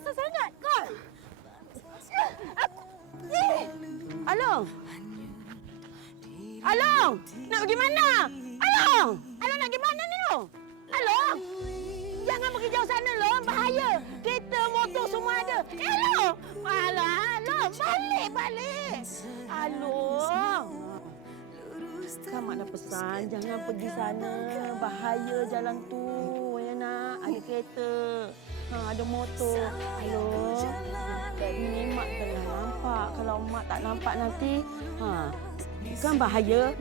besar sangat. Kau? Aku. Eh. Along. Along. Nak pergi mana? Along. Along nak pergi mana ni, lo? Along. Jangan pergi jauh sana, lo, Bahaya. Kereta, motor semua ada. Eh, Along. Alah, Along. Balik, balik. Along. Kamu nak pesan, jangan pergi sana. Bahaya jalan tu. Nak, ada kereta. Ha, ada motor. Along. Dan ni mak tengah nampak. Kalau mak tak nampak nanti, ha, kan bahaya.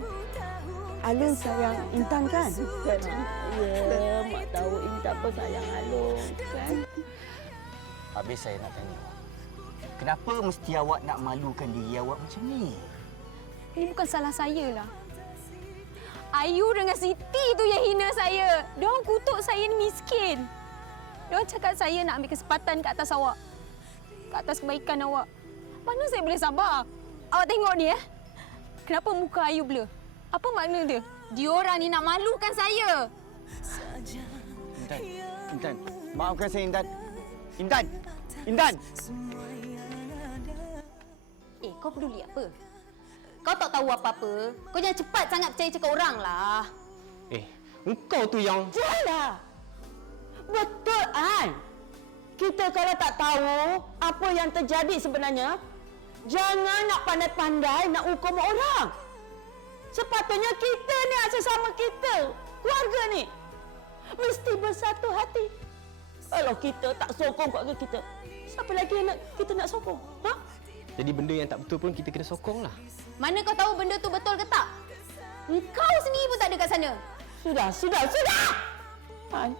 Alun sayang Intan kan? Kan? Ya, mak tahu Intan pun sayang Alun kan? Habis saya nak tanya. Kenapa mesti awak nak malukan diri awak macam ni? Ini bukan salah saya lah. Ayu dengan Siti tu yang hina saya. Diorang kutuk saya ni miskin. Diorang cakap saya nak ambil kesempatan kat atas awak. Kat atas kebaikan awak. Mana saya boleh sabar? Awak tengok ni eh. Kenapa muka Ayu blur? Apa makna dia? Diorang ni nak malukan saya. Intan, Intan, maafkan saya Intan. Intan, Intan. Eh, kau peduli apa? Kau tak tahu apa-apa. Kau jangan cepat sangat percaya cakap orang lah. Eh, engkau tu yang... Janganlah! Betul, An. Kita kalau tak tahu apa yang terjadi sebenarnya, jangan nak pandai-pandai nak hukum orang. Sepatutnya kita ni sesama kita, keluarga ni. Mesti bersatu hati. Kalau kita tak sokong keluarga kita, siapa lagi yang nak, kita nak sokong? Ha? Jadi benda yang tak betul pun kita kena sokong lah. Mana kau tahu benda tu betul ke tak? Engkau sendiri pun tak ada kat sana. Sudah, sudah, sudah! Han,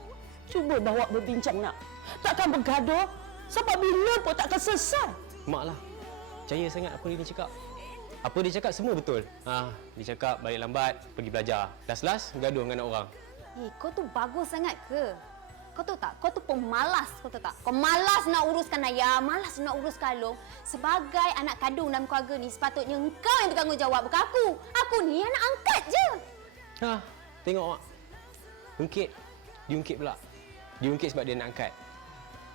cuba bawa berbincang nak. Takkan bergaduh sampai bila pun takkan selesai. Mak lah. Percaya sangat apa dia cakap. Apa dia cakap semua betul. Ah, dia cakap balik lambat, pergi belajar. Last-last gaduh dengan anak orang. Eh, kau tu bagus sangat ke? Kau tahu tak? Kau tu pemalas, kau tahu tak? Kau malas nak uruskan ayah, malas nak uruskan Long. Sebagai anak kandung dalam keluarga ni, sepatutnya engkau yang bertanggungjawab, bukan aku. Aku ni anak angkat je. Ha, tengok mak. Ungkit. Diungkit pula. Diungkit sebab dia nak angkat.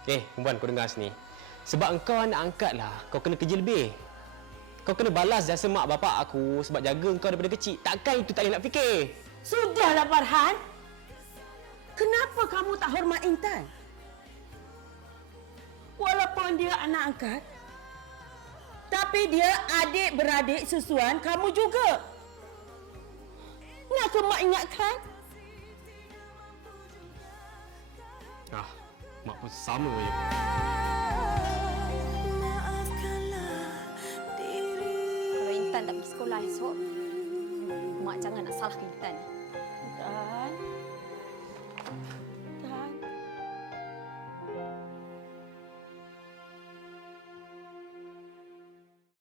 Eh, perempuan kau dengar sini. Sebab engkau anak angkat lah, kau kena kerja lebih. Kau kena balas jasa mak bapak aku sebab jaga engkau daripada kecil. Takkan itu tak boleh nak fikir. Sudahlah Farhan. Tak hormat Intan? Walaupun dia anak angkat, tapi dia adik-beradik susuan kamu juga. Nak ke mak ingatkan? Ah, mak pun sama je. Kalau Intan tak pergi sekolah esok, Mak jangan nak salahkan Intan. Intan,